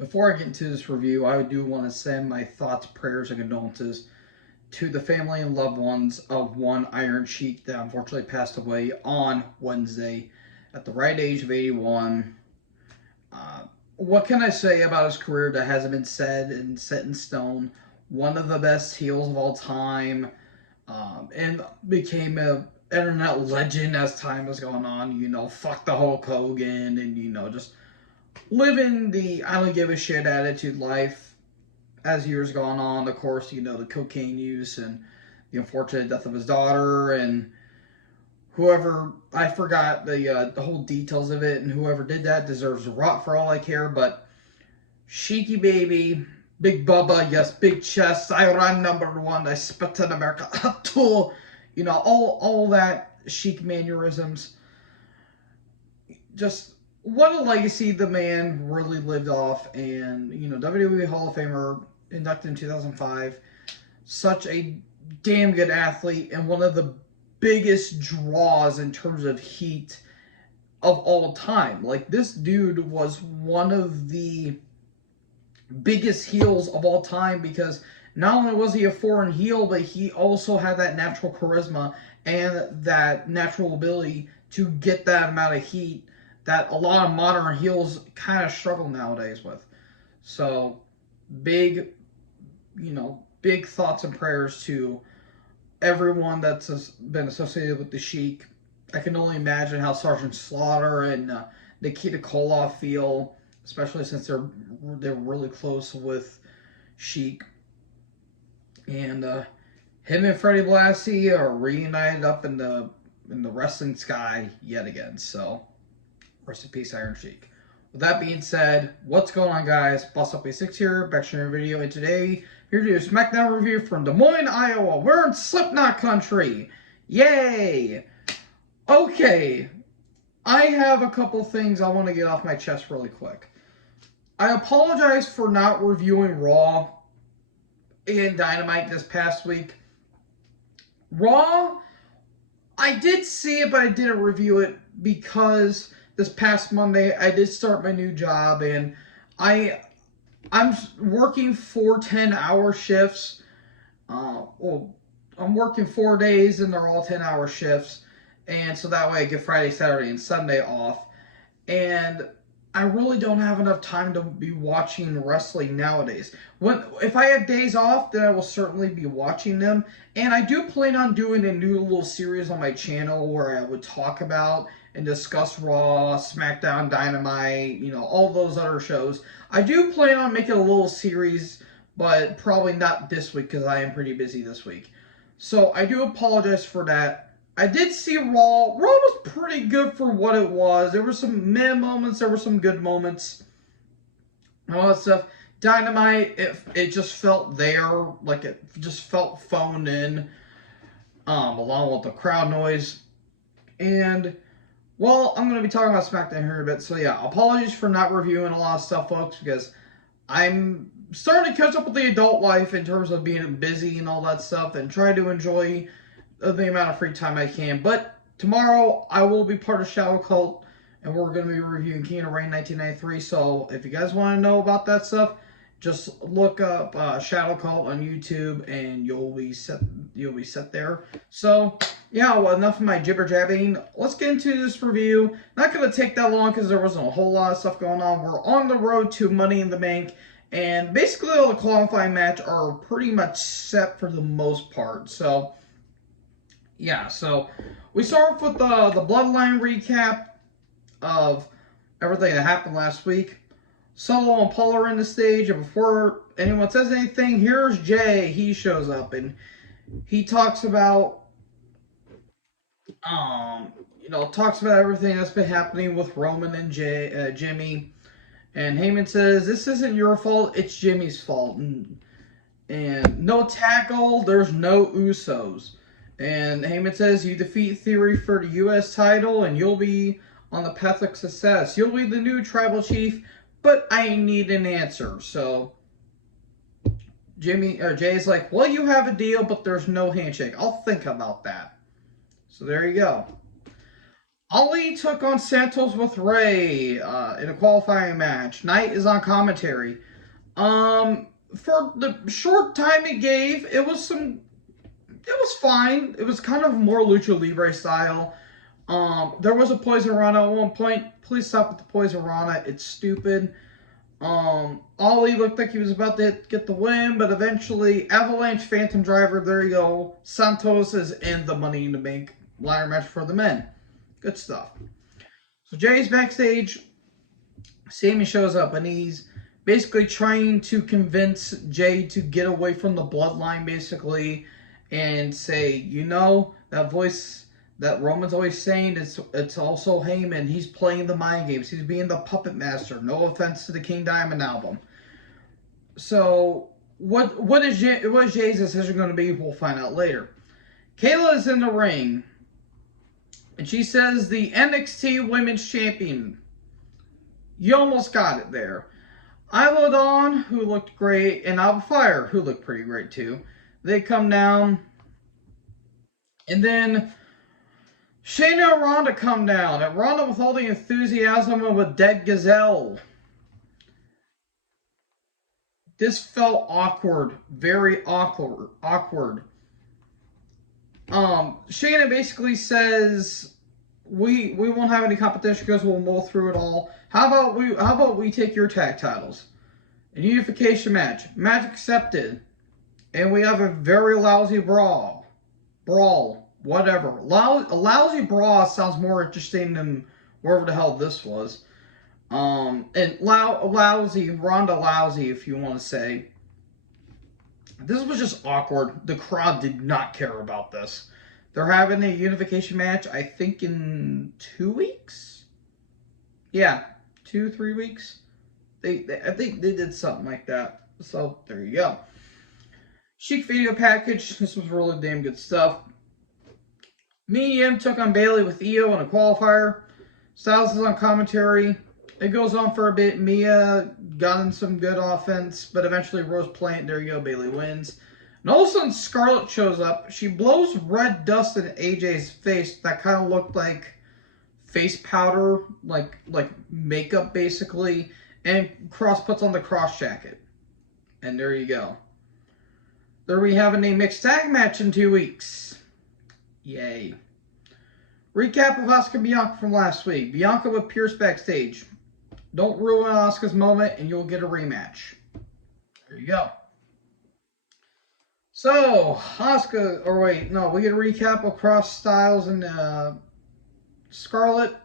Before I get into this review, I do want to send my thoughts, prayers, and condolences to the family and loved ones of one Iron Sheik that unfortunately passed away on Wednesday at the right age of 81. What can I say about his career that hasn't been said and set in stone? One of the best heels of all time, and became a internet legend as time has gone on. Fuck the Hulk Hogan, and just living the I don't give a shit attitude life as years gone on. Of course, the cocaine use and the unfortunate death of his daughter, and whoever, I forgot the whole details of it, and whoever did that deserves a rot for all I care. But Sheiky Baby, Big Bubba, yes, big chest, I run #1, I spit in America, tool, all that Sheik mannerisms. Just what a legacy the man really lived off, and WWE Hall of Famer, inducted in 2005. Such a damn good athlete, and one of the biggest draws in terms of heat of all time. Like, this dude was one of the biggest heels of all time, because not only was he a foreign heel, but he also had that natural charisma and that natural ability to get that amount of heat that a lot of modern heels kind of struggle nowadays with. So, big, big thoughts and prayers to everyone that's been associated with the Sheik. I can only imagine how Sergeant Slaughter and Nikita Koloff feel, especially since they're really close with Sheik. And him and Freddie Blassie are reunited up in the wrestling sky yet again. So, rest in peace, Iron Sheik. With that being said, what's going on, guys? Boss Up 6 here, back to another video, and today here to do a Smackdown review from Des Moines, Iowa. We're in Slipknot country. Yay! Okay, I have a couple things I want to get off my chest really quick. I apologize for not reviewing Raw and Dynamite this past week. Raw, I did see it, but I didn't review it because this past Monday I did start my new job, and I'm working 4 10-hour shifts. I'm working 4 days, and they're all 10-hour shifts. And so that way I get Friday, Saturday, and Sunday off. And I really don't have enough time to be watching wrestling nowadays. If I have days off, then I will certainly be watching them. And I do plan on doing a new little series on my channel where I would talk about and discuss Raw, Smackdown, Dynamite, all those other shows. I do plan on making a little series, but probably not this week because I am pretty busy this week. So I do apologize for that. I did see Raw. Raw was pretty good for what it was. There were some meh moments. There were some good moments. All that stuff. Dynamite, it just felt there. Like, it just felt phoned in. Along with the crowd noise. And, well, I'm going to be talking about SmackDown here in a bit. So, yeah, apologies for not reviewing a lot of stuff, folks, because I'm starting to catch up with the adult life in terms of being busy and all that stuff, and try to enjoy the amount of free time I can. But tomorrow I will be part of Shadow Cult, and we're going to be reviewing King of Reign 1993. So if you guys want to know about that stuff, just look up Shadow Cult on YouTube, and you'll be set there. So yeah, well, enough of my jibber jabbing. Let's get into this review. Not going to take that long because there wasn't a whole lot of stuff going on. We're on the road to Money in the Bank, and basically all the qualifying match are pretty much set for the most part. So yeah, so we start off with the Bloodline recap of everything that happened last week. Solo and Paul are in the stage, and before anyone says anything, here's Jay. He shows up, and he talks about, talks about everything that's been happening with Roman and Jimmy. And Heyman says, "This isn't your fault, it's Jimmy's fault." And no tackle, there's no Usos. And Heyman says, "You defeat Theory for the U.S. title, and you'll be on the path of success. You'll be the new tribal chief, but I need an answer." So Jay's like, "Well, you have a deal, but there's no handshake. I'll think about that." So there you go. Ali took on Santos with Ray in a qualifying match. Knight is on commentary. For the short time it gave, it was fine. It was kind of more lucha libre style. There was a Poison Rana at one point. Please stop with the Poison Rana. It's stupid. Ali looked like he was about to get the win, but eventually Avalanche Phantom Driver, there you go. Santos is in the Money in the Bank ladder match for the men. Good stuff. So Jay's backstage. Sammy shows up and he's basically trying to convince Jay to get away from the bloodline, basically, and say, you know, that voice that Roman's always saying, it's also Heyman. He's playing the mind games. He's being the puppet master. No offense to the King Diamond album. So what is Jay's decision going to be? We'll find out later. Kayla is in the ring, and she says the NXT Women's Champion. You almost got it there. Isla Dawn, who looked great, and Alba Fire, who looked pretty great too. They come down, and then Shayna and Ronda come down, and Ronda with all the enthusiasm of a dead gazelle. This felt awkward, very awkward. Shayna basically says, we won't have any competition because we'll mull through it all. How about we take your tag titles? A unification match. Match accepted. And we have a very lousy brawl. Whatever. A lousy brawl sounds more interesting than wherever the hell this was. And lousy, Ronda Lousy, if you want to say. This was just awkward. The crowd did not care about this. They're having a unification match, I think, in 2 weeks? Yeah, 2-3 weeks. I think they did something like that. So, there you go. Chic video package. This was really damn good stuff. Mia Yim took on Bayley with Io in a qualifier. Styles is on commentary. It goes on for a bit. Mia got in some good offense, but eventually Rose Plant, there you go, Bayley wins. And all of a sudden Scarlett shows up. She blows red dust in AJ's face that kind of looked like face powder, like makeup basically, and Cross puts on the cross jacket. And there you go. There we have a mixed tag match in 2 weeks. Yay. Recap of Asuka Bianca from last week. Bianca with Pierce backstage. Don't ruin Asuka's moment and you'll get a rematch. There you go. So, Asuka, or wait, no, we get a recap of Cross, Styles, and Scarlett.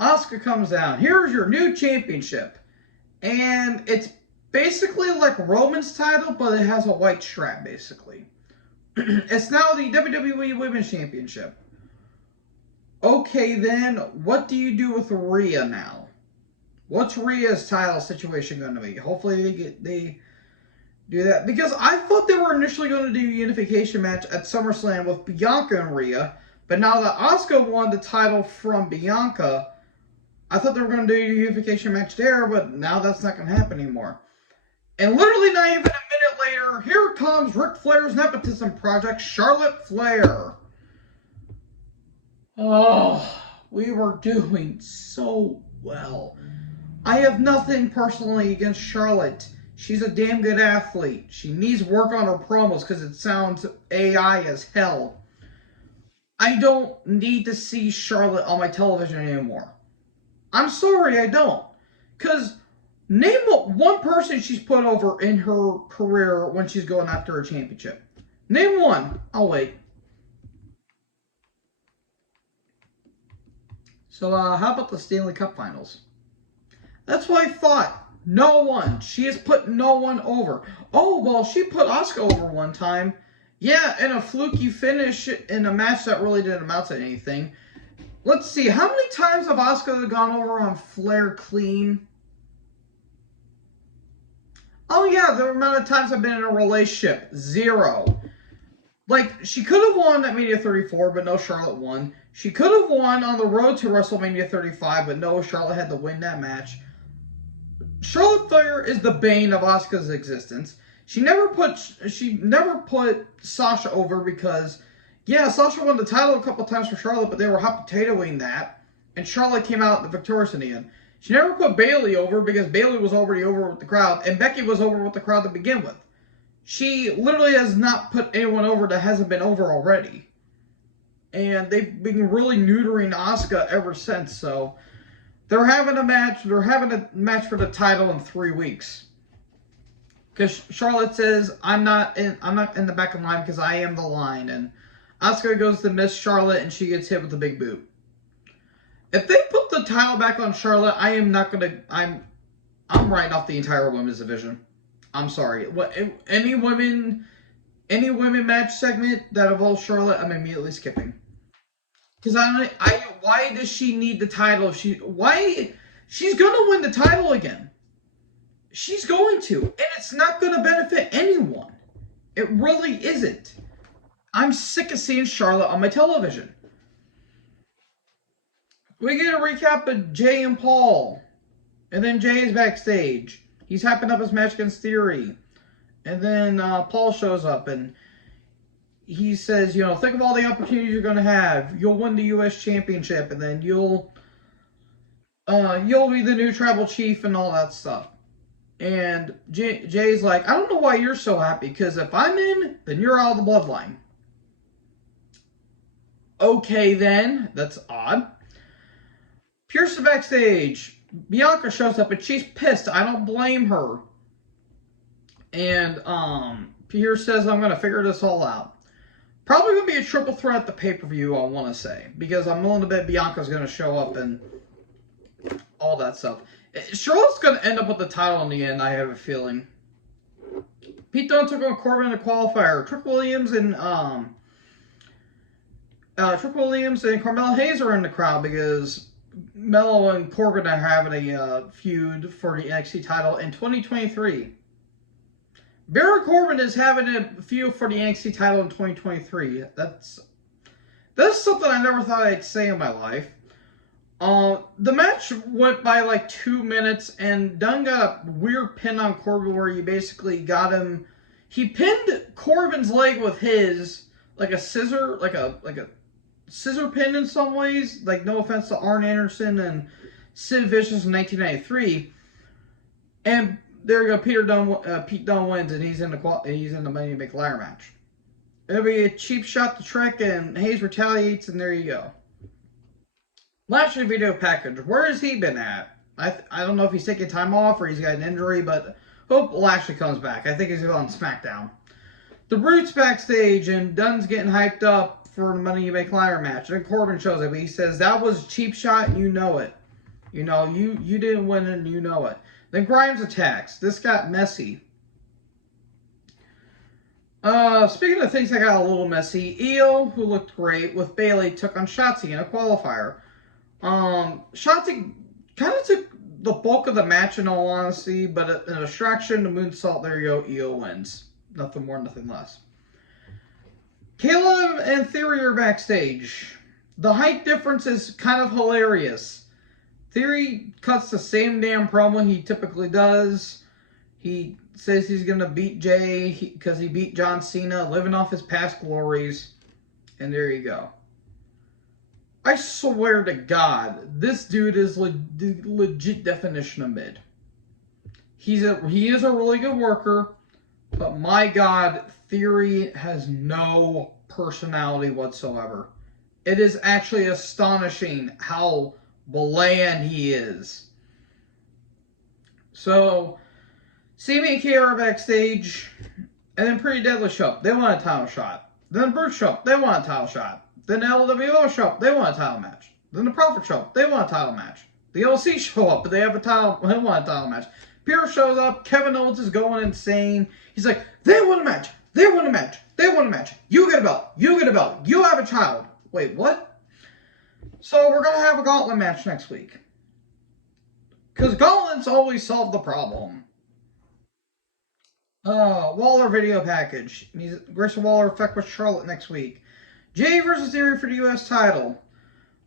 Asuka comes down. Here's your new championship. And it's basically like Roman's title, but it has a white strap, basically. It's now the WWE Women's Championship. Okay, then, what do you do with Rhea now? What's Rhea's title situation going to be? Hopefully they do that. Because I thought they were initially going to do a unification match at SummerSlam with Bianca and Rhea. But now that Asuka won the title from Bianca, I thought they were going to do a unification match there. But now that's not going to happen anymore. And literally not even a minute later, here comes Ric Flair's nepotism project, Charlotte Flair. Oh, we were doing so well. I have nothing personally against Charlotte. She's a damn good athlete. She needs work on her promos because it sounds AI as hell. I don't need to see Charlotte on my television anymore. I'm sorry, I don't. Because name one person she's put over in her career when she's going after a championship. Name one. I'll wait. So, how about the Stanley Cup Finals? That's what I thought. No one. She has put no one over. Oh, well, she put Asuka over one time. Yeah, in a fluky finish in a match that really didn't amount to anything. Let's see. How many times have Asuka gone over on Flair clean? Oh, yeah, the amount of times I've been in a relationship. 0. Like, she could have won at Mania 34, but no, Charlotte won. She could have won on the road to WrestleMania 35, but no, Charlotte had to win that match. Charlotte Flair is the bane of Asuka's existence. She never put Sasha over because, yeah, Sasha won the title a couple times for Charlotte, but they were hot potatoing that. and Charlotte came out victorious in the end. She never put Bayley over because Bayley was already over with the crowd, and Becky was over with the crowd to begin with. She literally has not put anyone over that hasn't been over already. And they've been really neutering Asuka ever since, so they're having a match. They're having a match for the title in 3 weeks. Because Charlotte says, I'm not in the back of the line because I am the line. And Asuka goes to miss Charlotte and she gets hit with a big boot. If they put the title back on Charlotte, I am not gonna I'm writing off the entire women's division. I'm sorry. What any women match segment that involves Charlotte, I'm immediately skipping. Because why does she need the title? She's gonna win the title again. She's going to, and it's not gonna benefit anyone. It really isn't. I'm sick of seeing Charlotte on my television. We get a recap of Jay and Paul, and then Jay is backstage. He's hyping up his match against Theory, and then Paul shows up and he says, you know, think of all the opportunities you're going to have. You'll win the U.S. Championship, and then you'll be the new tribal chief and all that stuff. And Jay's like, I don't know why you're so happy, because if I'm in, then you're out of the bloodline. Okay, then. That's odd. Pierce is backstage. Bianca shows up, and she's pissed. I don't blame her. And Pierce says, I'm going to figure this all out. Probably going to be a triple threat at the pay-per-view, I want to say. Because I'm willing to bet Bianca's going to show up and all that stuff. Charlotte's going to end up with the title in the end, I have a feeling. Pete Dunne took on Corbin in a qualifier. Trick Williams and Carmelo Hayes are in the crowd because Melo and Corbin are having a feud for the NXT title in 2023. Baron Corbin is having a feud for the NXT title in 2023. That's something I never thought I'd say in my life. The match went by like 2 minutes, and Dunn got a weird pin on Corbin where he basically got him. He pinned Corbin's leg with his like a scissor pin in some ways. Like, no offense to Arn Anderson and Sid Vicious in 1993, and there you go. Pete Dunne wins, and he's in the Money to Make Liar match. It'll be a cheap shot to Trick, and Hayes retaliates, and there you go. Lashley video package. Where has he been at? I don't know if he's taking time off or he's got an injury, but hope Lashley comes back. I think he's on Smackdown. The Brutes backstage, and Dunn's getting hyped up for the Money to Make Liar match. And Corbin shows up. He says, that was a cheap shot, and you know it. You know, you didn't win it, and you know it. Then Grimes attacks. This got messy. Speaking of things that got a little messy, Io, who looked great with Bayley, took on Shotzi in a qualifier. Shotzi kind of took the bulk of the match, in all honesty, but a distraction, the moonsault, there you go, Io wins. Nothing more, nothing less. Caleb and Theory are backstage. The height difference is kind of hilarious. Theory cuts the same damn promo he typically does. He says he's going to beat Jay because he beat John Cena, living off his past glories. And there you go. I swear to God, this dude is the legit definition of mid. He is a really good worker, but my God, Theory has no personality whatsoever. It is actually astonishing how bland he is. So, Sammy and KR are backstage, and then Pretty Deadly show up. They want a title shot. Then the Brutes show up. They want a title shot. Then the LWO show up. They want a title match. Then the Prophet show up. They want a title match. The LC show up, but they have a title. They want a title match. Pierce shows up. Kevin Owens is going insane. He's like, they want a match. They want a match. They want a match. You get a belt. You get a belt. You have a child. Wait, what? So we're going to have a gauntlet match next week. Because gauntlets always solve the problem. Waller video package. Grayson Waller effect with Charlotte next week. Jay versus Theory for the U.S. title.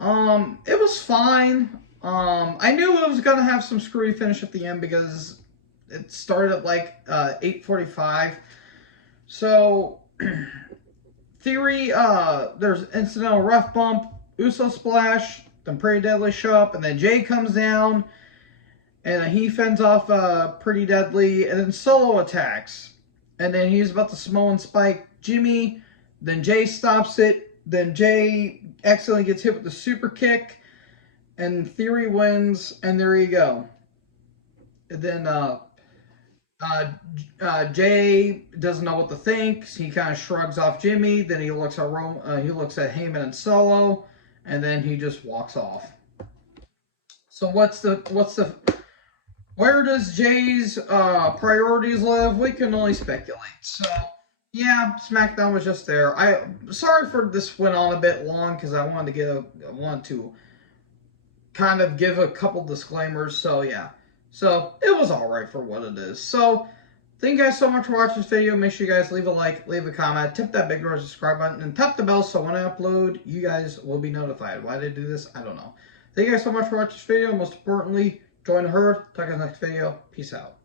It was fine. I knew it was going to have some screwy finish at the end because it started at like 8:45. So, Theory, there's incidental ref bump, Uso splash, Then Pretty Deadly show up, and then Jay comes down, and he fends off Pretty Deadly, and then Solo attacks. And then he's about to Samoan spike Jimmy, then Jay stops it, then Jay accidentally gets hit with the super kick, and Theory wins, and there you go. And then Jay doesn't know what to think. He kind of shrugs off Jimmy. Then he looks at he looks at Heyman and Solo, and then he just walks off. So where does Jay's priorities live? We can only speculate. So yeah, SmackDown was just there. Sorry for this went on a bit long because I wanted to kind of give a couple disclaimers. So yeah. So it was alright for what it is. So thank you guys so much for watching this video. Make sure you guys leave a like, leave a comment, tap that big red subscribe button, and tap the bell so when I upload, you guys will be notified. Why did I do this? I don't know. Thank you guys so much for watching this video. Most importantly, join the herd. Talk in the next video. Peace out.